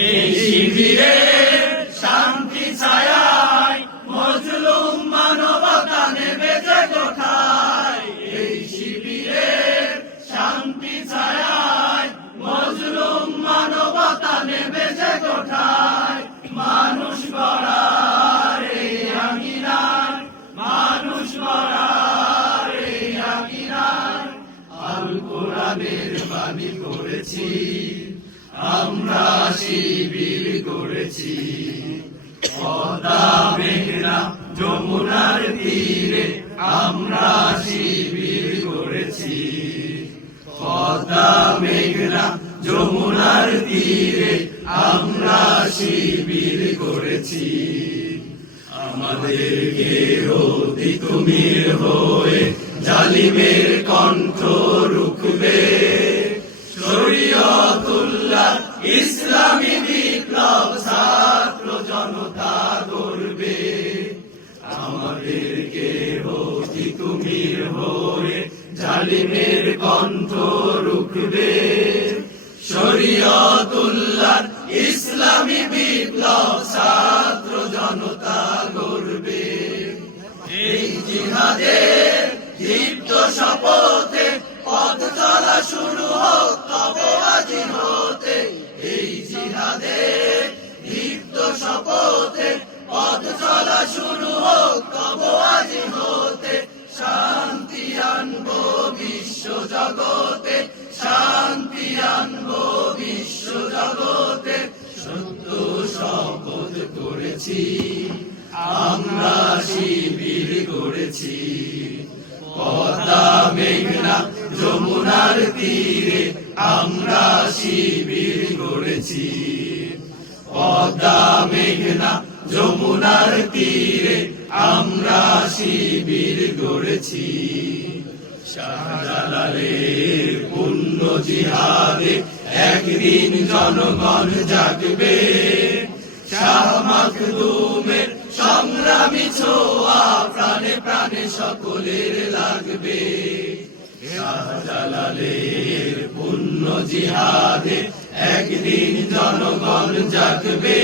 এই শিবিরে শান্তি ছায়ায় মজলুম মানবতা নেমেছে কোথায়। এই শিবিরে শান্তি ছায়ায় মজলুম মানবতা নেমেছে কোথায়। মানুষ গড়ার এই আঙিনায়, মানুষ গড়ার এই আঙিনায় আল কোরআনের বাণী করেছি, আমরা শিবির গড়েছি। পদ্মা মেঘনা যমুনার তীরে আমরা শিবির গড়েছি। পদ্মা মেঘনা যমুনার তীরে আমরা শিবির গড়েছি। আমাদেরকে অতি কুমির হয়ে জালিমের কণ্ঠ রুখবে। শরীয়তুল্লাহ ইসলামী বিপ্লব ছাত্র জনতা গড়বে। আমাদেরকে অতি কুমির হয়ে জালিমের কণ্ঠ রুখবে। শরীয়তুল্লাহ ইসলামী বিপ্লব ছাত্র জনতা গড়বে। এই জিহাদের দীপ্ত শপথে পথ চলা শুরু হোক তবে আজি হতে। এই জিহাদের দীপ্ত শপথে পথ চলা শুরু হোক তবে আজি হতে। শান্তি আনবো বিশ্ব জগতে, শান্তি আনবো বিশ্ব জগতে। সত্য শপথ করেছি, আমরা শিবির গড়েছি। পদ্মা মেঘনা যমুনার তীরে আমরা শিবির গড়েছি। পদ্মা মেঘনা যমুনার তীরে আমরা শিবির গড়েছি। শাহজালালের পুণ্য জিহাদে একদিন জনগণ জাগবে। শাহ মাখদুমের সংগ্রামী ছোঁয়া প্রাণে প্রাণে সকলের লাগবে। শাহজালালের পুণ্য জিহাদে একদিন জনগণ জাগবে।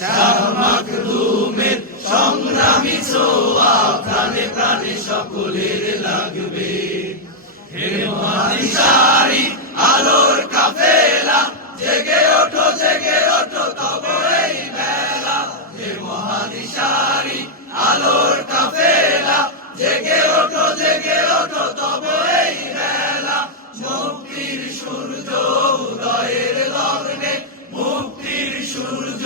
শাহ মাখদুমের সংগ্রামী ছোঁয়া প্রাণে প্রাণে সকলের লাগবে। হে মহাদিশারি আলোর কাফেলা, জেগে ওঠো জেগে ওঠো তবে এই বেলা। হে মহাদিশারি আলোর কাফেলা, জেগে ওঠো জেগে ওঠো তবে এই বেলা। মুক্তির সূর্য উদয়ের লগ্নে, মুক্তির সূর্য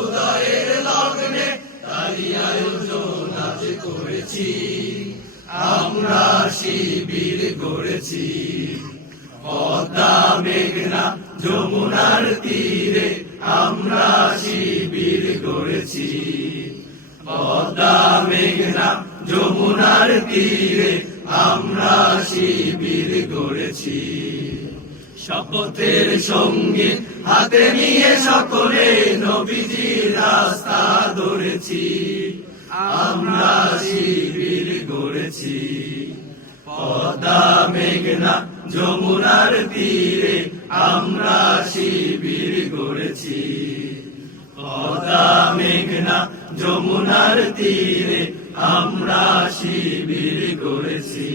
উদয়ের লগ্নে তারই আয়োজন আজ করেছি। আমরা শিবির গড়েছি। পদ্মা মেঘনা যমুনার তীরে আমরা শিবির গড়েছি। পদ্মা মেঘনা যমুনার তীরে আমরা শিবির গড়েছি। শপথের সঙ্গে হাতে নিয়ে সকলে নবীজির রাস্তা ধরেছি। আমরা শিবির গড়েছি। পদ্মা মেঘনা যমুনার তীরে আমরা শিবির গড়েছি। পদ্মা মেঘনা যমুনার তীরে আমরা শিবির গড়েছি।